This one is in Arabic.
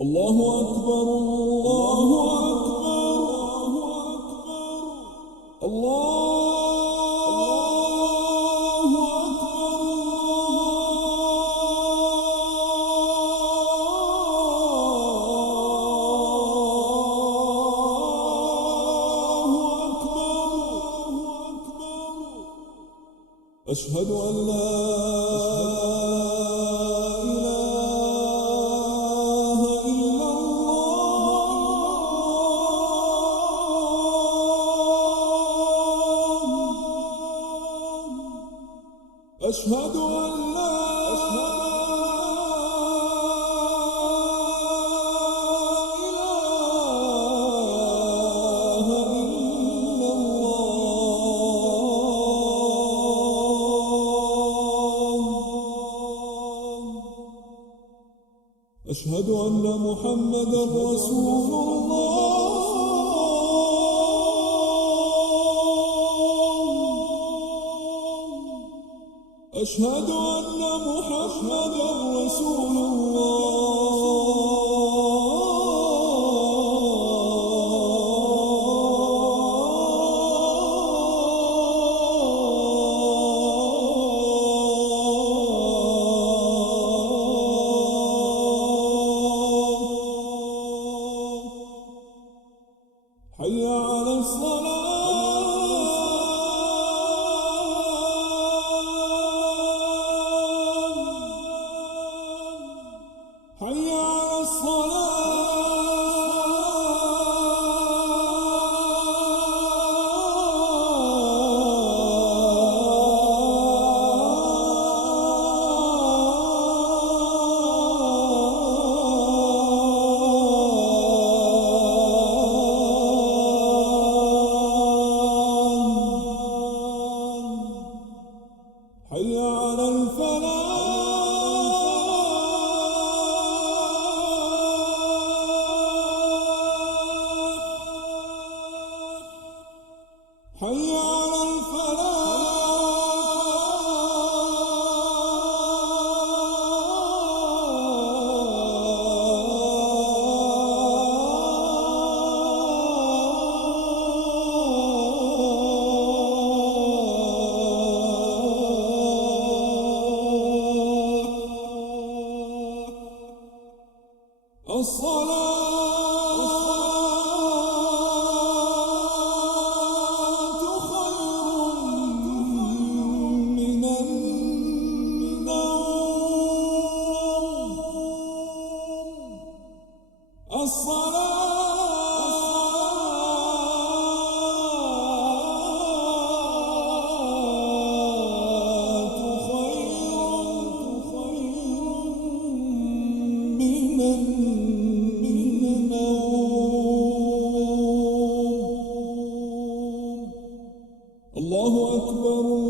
الله أكبر الله أكبر الله أكبر. أشهد أن لا إله إلا الله. أشهد أن لا إله إلا الله. أشهد أن محمدا رسول الله. أشهد أن محمدا رسول الله. حي على الصلاة. حي على الصلاة. حي على الفلاح. حي على الفلاح. الصلاة خير من النوم. الصلاة خير من النوم. الله أكبر.